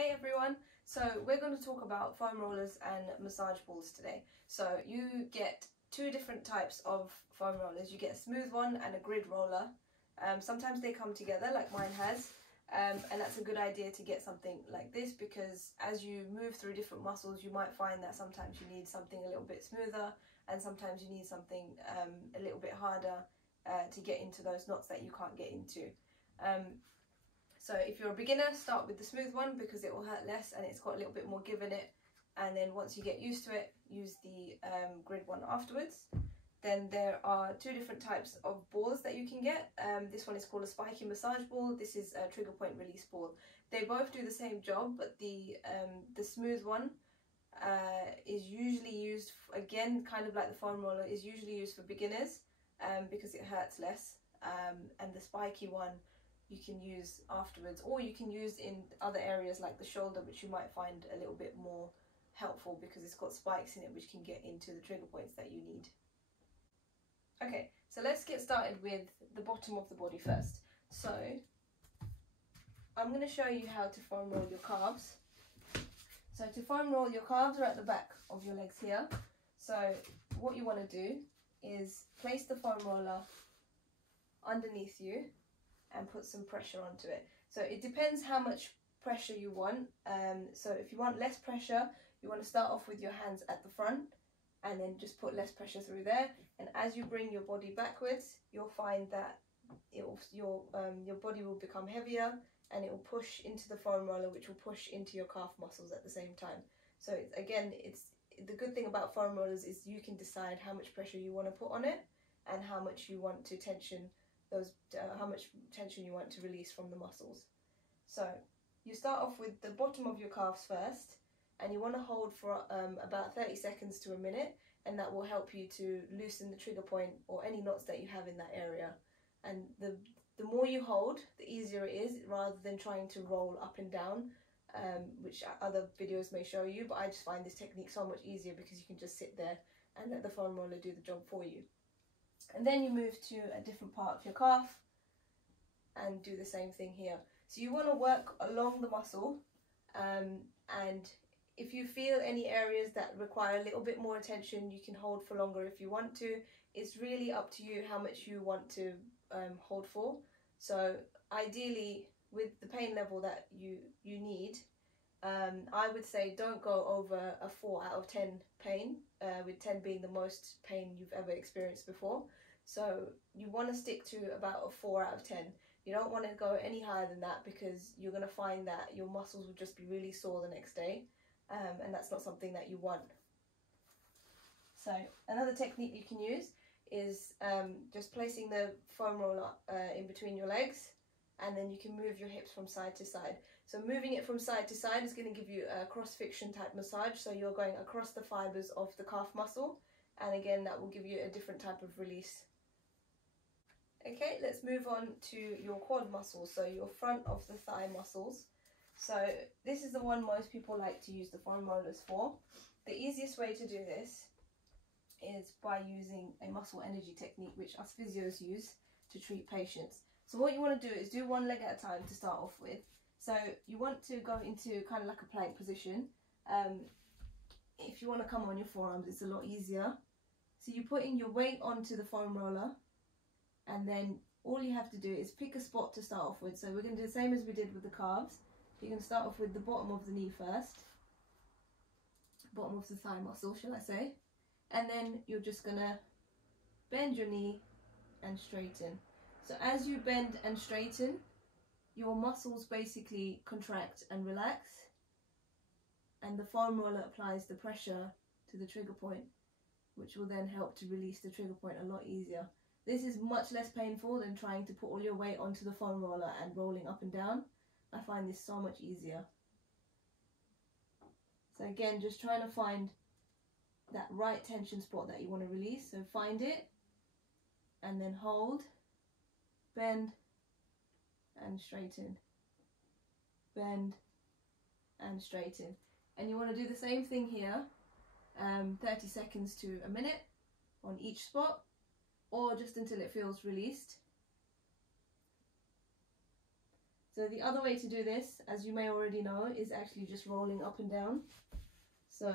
Hey everyone, so we're going to talk about foam rollers and massage balls today. So you get two different types of foam rollers. You get a smooth one and a grid roller. Sometimes they come together like mine has, and that's a good idea to get something like this because as you move through different muscles you might find that sometimes you need something a little bit smoother and sometimes you need something a little bit harder to get into those knots that you can't get into. So if you're a beginner, start with the smooth one because it will hurt less and it's got a little bit more give in it. And then once you get used to it, use the grid one afterwards. Then there are two different types of balls that you can get. This one is called a spiky massage ball. This is a trigger point release ball. They both do the same job, but the smooth one is usually used, again, kind of like the foam roller, is usually used for beginners because it hurts less. And the spiky one you can use afterwards, or you can use in other areas like the shoulder, which you might find a little bit more helpful because it's got spikes in it which can get into the trigger points that you need. Okay, so let's get started with the bottom of the body first. So I'm going to show you how to foam roll your calves. So to foam roll, your calves are at the back of your legs here. So what you want to do is place the foam roller underneath you and put some pressure onto it. So it depends how much pressure you want. So if you want less pressure, you want to start off with your hands at the front and then just put less pressure through there. And as you bring your body backwards, you'll find that your body will become heavier and it will push into the foam roller, which will push into your calf muscles at the same time. So it's the good thing about foam rollers is you can decide how much pressure you want to put on it and how much you want to how much tension you want to release from the muscles. So you start off with the bottom of your calves first, and you want to hold for about 30 seconds to a minute, and that will help you to loosen the trigger point or any knots that you have in that area. And the more you hold, the easier it is, rather than trying to roll up and down, which other videos may show you, but I just find this technique so much easier because you can just sit there and let the foam roller do the job for you. And then you move to a different part of your calf and do the same thing here. So you want to work along the muscle, and if you feel any areas that require a little bit more attention, you can hold for longer if you want to. It's really up to you how much you want to hold for. So ideally, with the pain level that you need, I would say don't go over a 4 out of 10 pain, with 10 being the most pain you've ever experienced before. So you want to stick to about a 4 out of 10. You don't want to go any higher than that because you're going to find that your muscles will just be really sore the next day, and that's not something that you want. So another technique you can use is just placing the foam roller in between your legs, and then you can move your hips from side to side. So moving it from side to side is going to give you a cross-fiction type massage, so you're going across the fibers of the calf muscle, and again that will give you a different type of release. Okay, let's move on to your quad muscles, so your front of the thigh muscles. So this is the one most people like to use the foam rollers for. The easiest way to do this is by using a muscle energy technique, which us physios use to treat patients. So what you want to do is do one leg at a time to start off with. So you want to go into kind of like a plank position. If you want to come on your forearms, it's a lot easier. So you're putting your weight onto the foam roller, and then all you have to do is pick a spot to start off with. So we're going to do the same as we did with the calves. You're going to start off with the bottom of the knee first, bottom of the thigh muscle, shall I say, and then you're just going to bend your knee and straighten. So as you bend and straighten, your muscles basically contract and relax, and the foam roller applies the pressure to the trigger point, which will then help to release the trigger point a lot easier. This is much less painful than trying to put all your weight onto the foam roller and rolling up and down. I find this so much easier. So again, just trying to find that right tension spot that you want to release. So find it and then hold, bend and straighten, bend and straighten. And you want to do the same thing here, 30 seconds to a minute on each spot, or just until it feels released. So the other way to do this, as you may already know, is actually just rolling up and down. So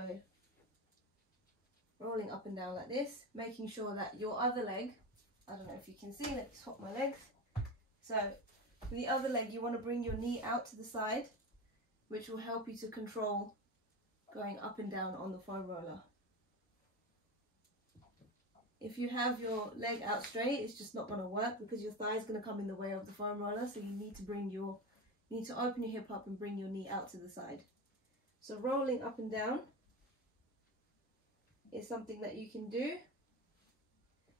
rolling up and down like this, making sure that your other leg, I don't know if you can see, let me swap my legs. So for the other leg, you want to bring your knee out to the side, which will help you to control going up and down on the foam roller. If you have your leg out straight, it's just not going to work because your thigh is going to come in the way of the foam roller. So you need to open your hip up and bring your knee out to the side. So rolling up and down is something that you can do.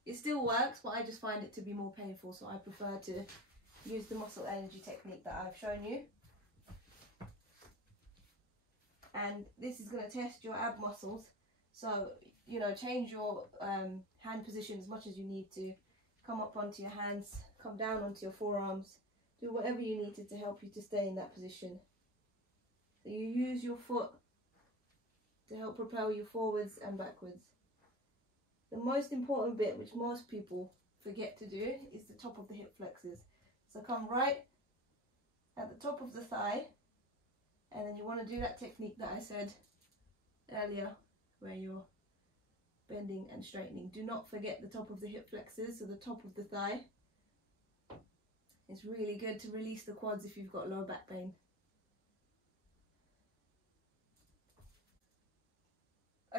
It still works, but I just find it to be more painful, so I prefer to use the muscle energy technique that I've shown you. And this is going to test your ab muscles, so you know, change your hand position as much as you need to. Come up onto your hands, come down onto your forearms, do whatever you needed to help you to stay in that position. So you use your foot to help propel you forwards and backwards. The most important bit, which most people forget to do, is the top of the hip flexors. So come right at the top of the thigh, and then you want to do that technique that I said earlier, where you're bending and straightening. Do not forget the top of the hip flexors, so the top of the thigh. It's really good to release the quads if you've got lower back pain.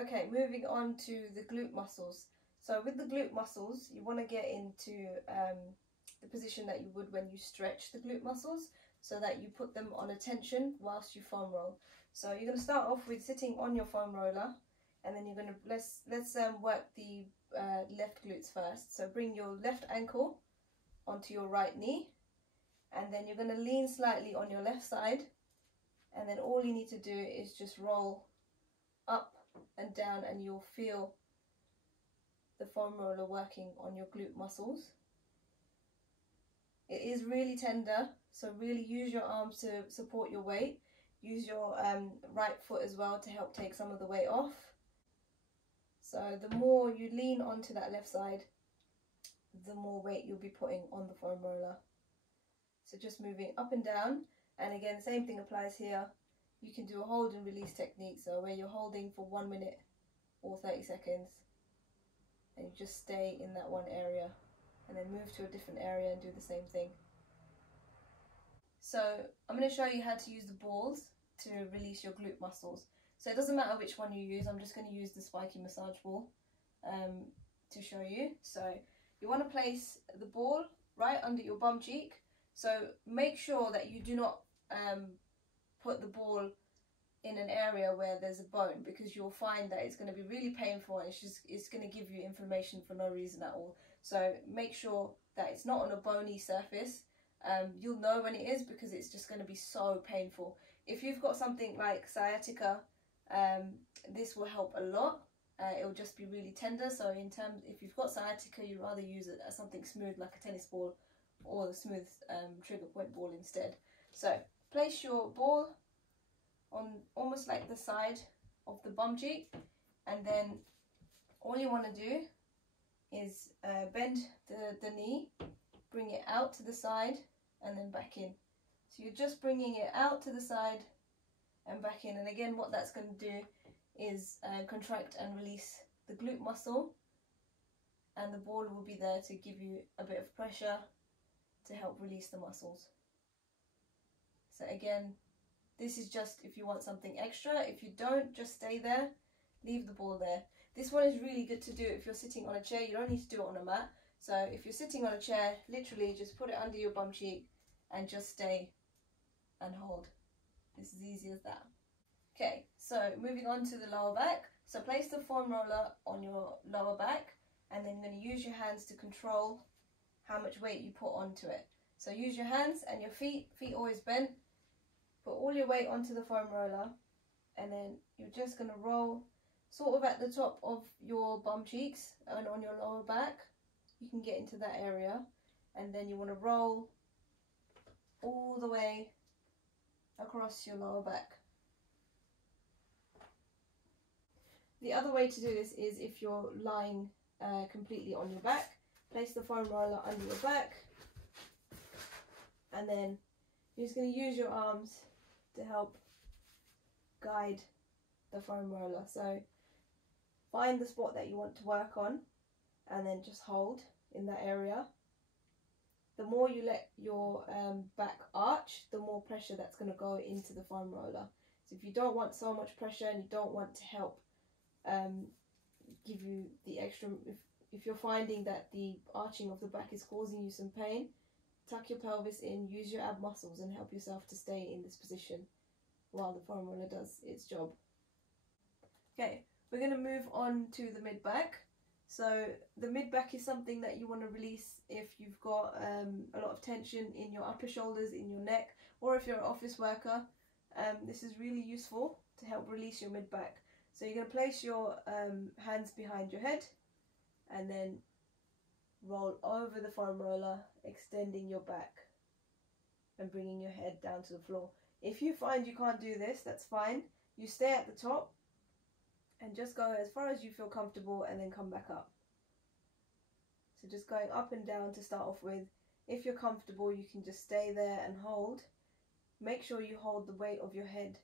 Okay, moving on to the glute muscles. So with the glute muscles, you want to get into the position that you would when you stretch the glute muscles, so that you put them on a tension whilst you foam roll. So you're going to start off with sitting on your foam roller, and then you're going to, let's work the left glutes first. So bring your left ankle onto your right knee, and then you're going to lean slightly on your left side, and then all you need to do is just roll up and down, and you'll feel the foam roller working on your glute muscles. It is really tender, so really use your arms to support your weight. Use your right foot as well to help take some of the weight off. So the more you lean onto that left side, the more weight you'll be putting on the foam roller. So just moving up and down, and again, same thing applies here. You can do a hold and release technique, so where you're holding for 1 minute or 30 seconds, and you just stay in that one area, and then move to a different area and do the same thing. So I'm going to show you how to use the balls to release your glute muscles. So it doesn't matter which one you use, I'm just going to use the spiky massage ball to show you. So you want to place the ball right under your bum cheek. So make sure that you do not put the ball in an area where there's a bone, because you'll find that it's going to be really painful, and it's going to give you inflammation for no reason at all. So make sure that it's not on a bony surface. You'll know when it is, because it's just going to be so painful. If you've got something like sciatica, this will help a lot. It'll just be really tender. So if you've got sciatica, you'd rather use it as something smooth like a tennis ball, or the smooth trigger point ball instead. So place your ball on almost like the side of the bum cheek, and then all you want to do is bend the knee, bring it out to the side, and then back in. So you're just bringing it out to the side and back in, and again what that's going to do is contract and release the glute muscle, and the ball will be there to give you a bit of pressure to help release the muscles. So again, this is just if you want something extra. If you don't, just stay there, leave the ball there. This one is really good to do if you're sitting on a chair. You don't need to do it on a mat. So if you're sitting on a chair, literally just put it under your bum cheek and just stay and hold. It's as easy as that. Okay, so moving on to the lower back. So place the foam roller on your lower back, and then you're going to use your hands to control how much weight you put onto it. So use your hands and your feet always bent. Put all your weight onto the foam roller, and then you're just going to roll sort of at the top of your bum cheeks and on your lower back. You can get into that area, and then you want to roll all the way across your lower back. The other way to do this is if you're lying completely on your back. Place the foam roller under your back, and then You're just going to use your arms to help guide the foam roller. So find the spot that you want to work on and then just hold in that area. The more you let your back arch, the more pressure that's going to go into the foam roller. So if you don't want so much pressure and you don't want to help give you the extra, if you're finding that the arching of the back is causing you some pain, tuck your pelvis in, use your ab muscles and help yourself to stay in this position while the foam roller does its job. Okay, we're going to move on to the mid back. So the mid back is something that you want to release if you've got a lot of tension in your upper shoulders, in your neck, or if you're an office worker. This is really useful to help release your mid back. So you're going to place your hands behind your head and then roll over the foam roller, extending your back and bringing your head down to the floor. If you find you can't do this, that's fine. You stay at the top and just go as far as you feel comfortable and then come back up. So just going up and down to start off with. If you're comfortable, you can just stay there and hold. Make sure you hold the weight of your head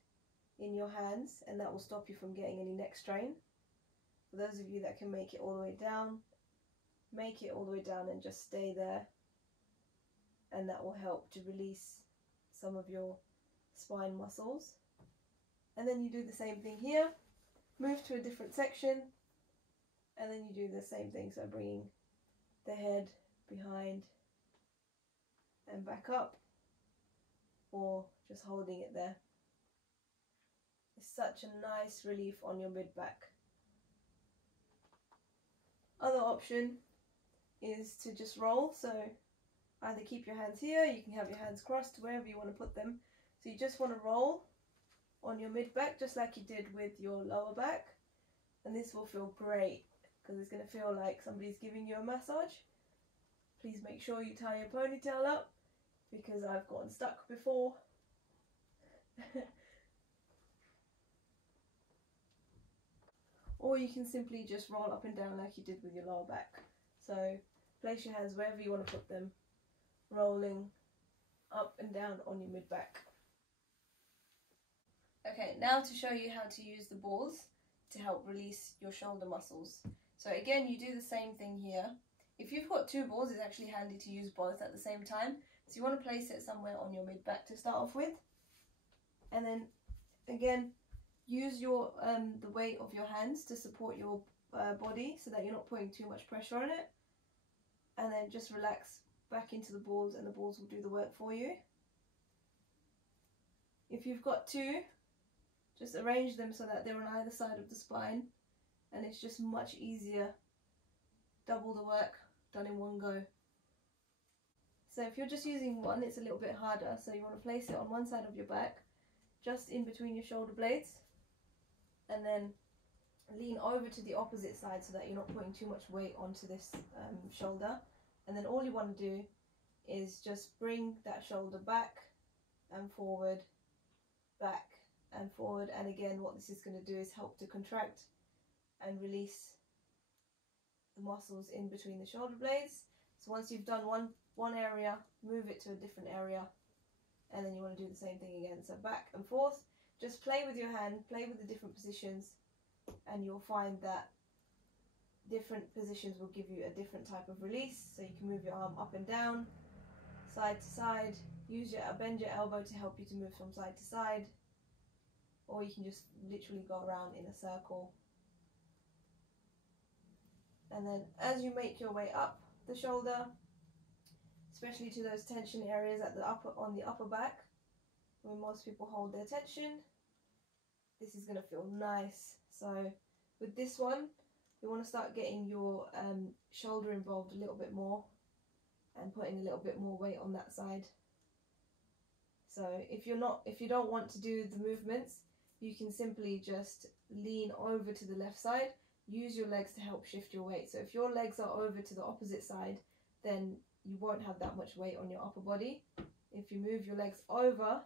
in your hands, and that will stop you from getting any neck strain. For those of you that can make it all the way down, make it all the way down and just stay there, and that will help to release some of your spine muscles. And then you do the same thing here, move to a different section, and then you do the same thing, so bringing the head behind and back up, or just holding it there. It's such a nice relief on your mid back. Other option is to just roll, so either keep your hands here, you can have your hands crossed wherever you want to put them. So you just want to roll on your mid back just like you did with your lower back, and this will feel great because it's going to feel like somebody's giving you a massage. Please make sure you tie your ponytail up because I've gotten stuck before. Or you can simply just roll up and down like you did with your lower back. So place your hands wherever you want to put them, rolling up and down on your mid back. Okay, now to show you how to use the balls to help release your shoulder muscles. So again, you do the same thing here. If you've got two balls, it's actually handy to use both at the same time. So you want to place it somewhere on your mid back to start off with. And then again, use your the weight of your hands to support your body so that you're not putting too much pressure on it. And then just relax back into the balls and the balls will do the work for you. If you've got two, just arrange them so that they're on either side of the spine, and it's just much easier. Double the work done in one go. So if you're just using one, it's a little bit harder, so you want to place it on one side of your back, just in between your shoulder blades, and then lean over to the opposite side so that you're not putting too much weight onto this shoulder. And then all you want to do is just bring that shoulder back and forward, back and forward. And again, what this is going to do is help to contract and release the muscles in between the shoulder blades. So once you've done one area, move it to a different area, and then you want to do the same thing again. So back and forth, just play with your hand, play with the different positions, and you'll find that different positions will give you a different type of release. So you can move your arm up and down, side to side, bend your elbow to help you to move from side to side, or you can just literally go around in a circle. And then as you make your way up the shoulder, especially to those tension areas at on the upper back, where most people hold their tension, this is going to feel nice. So with this one, you want to start getting your shoulder involved a little bit more and putting a little bit more weight on that side. So if you don't want to do the movements, you can simply just lean over to the left side, use your legs to help shift your weight. So if your legs are over to the opposite side, then you won't have that much weight on your upper body. If you move your legs over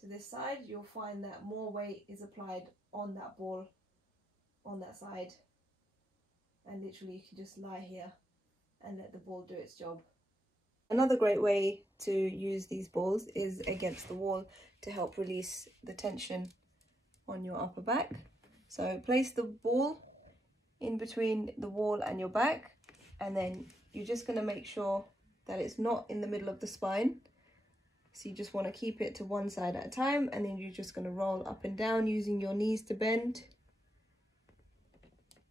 to this side, you'll find that more weight is applied on that ball on that side, and literally you can just lie here and let the ball do its job. Another great way to use these balls is against the wall to help release the tension on your upper back. So place the ball in between the wall and your back, and then you're just going to make sure that it's not in the middle of the spine. So you just want to keep it to one side at a time, and then you're just going to roll up and down using your knees to bend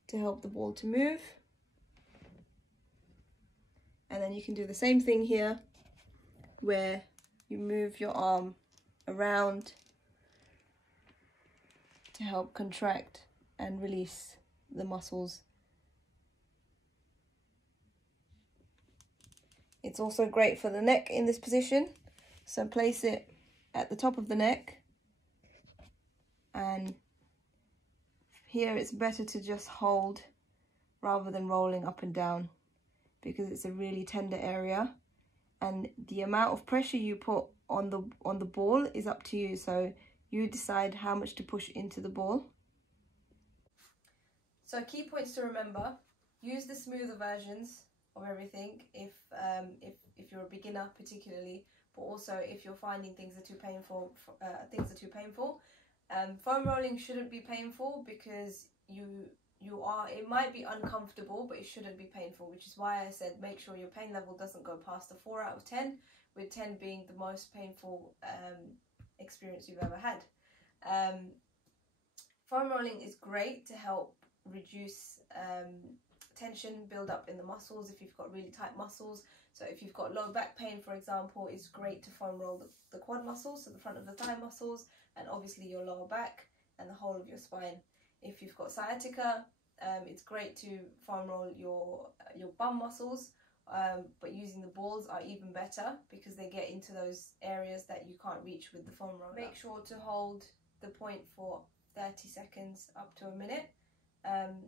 to help the ball to move. And then you can do the same thing here, where you move your arm around to help contract and release the muscles. It's also great for the neck in this position, so place it at the top of the neck, and here it's better to just hold rather than rolling up and down, because it's a really tender area, and the amount of pressure you put on the ball is up to you, so you decide how much to push into the ball. So key points to remember: use the smoother versions of everything if you're a beginner particularly, but also if you're finding things are too painful. Foam rolling shouldn't be painful, because it might be uncomfortable, but it shouldn't be painful, which is why I said make sure your pain level doesn't go past a 4 out of 10, with 10 being the most painful experience you've ever had. Foam rolling is great to help reduce tension build up in the muscles if you've got really tight muscles. So if you've got low back pain, for example, it's great to foam roll the quad muscles, so the front of the thigh muscles, and obviously your lower back and the whole of your spine. If you've got sciatica, it's great to foam roll your bum muscles, but using the balls are even better, because they get into those areas that you can't reach with the foam roller. Make sure to hold the point for 30 seconds up to a minute.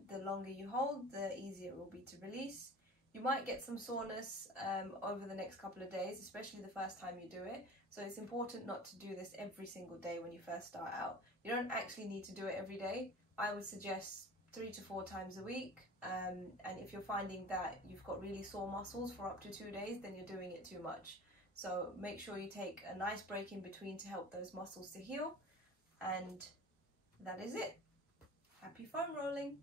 The longer you hold, the easier it will be to release. You might get some soreness over the next couple of days, especially the first time you do it. So it's important not to do this every single day when you first start out. You don't actually need to do it every day. I would suggest 3 to 4 times a week. And if you're finding that you've got really sore muscles for up to 2 days, then you're doing it too much. So make sure you take a nice break in between to help those muscles to heal. And that is it. Happy foam rolling!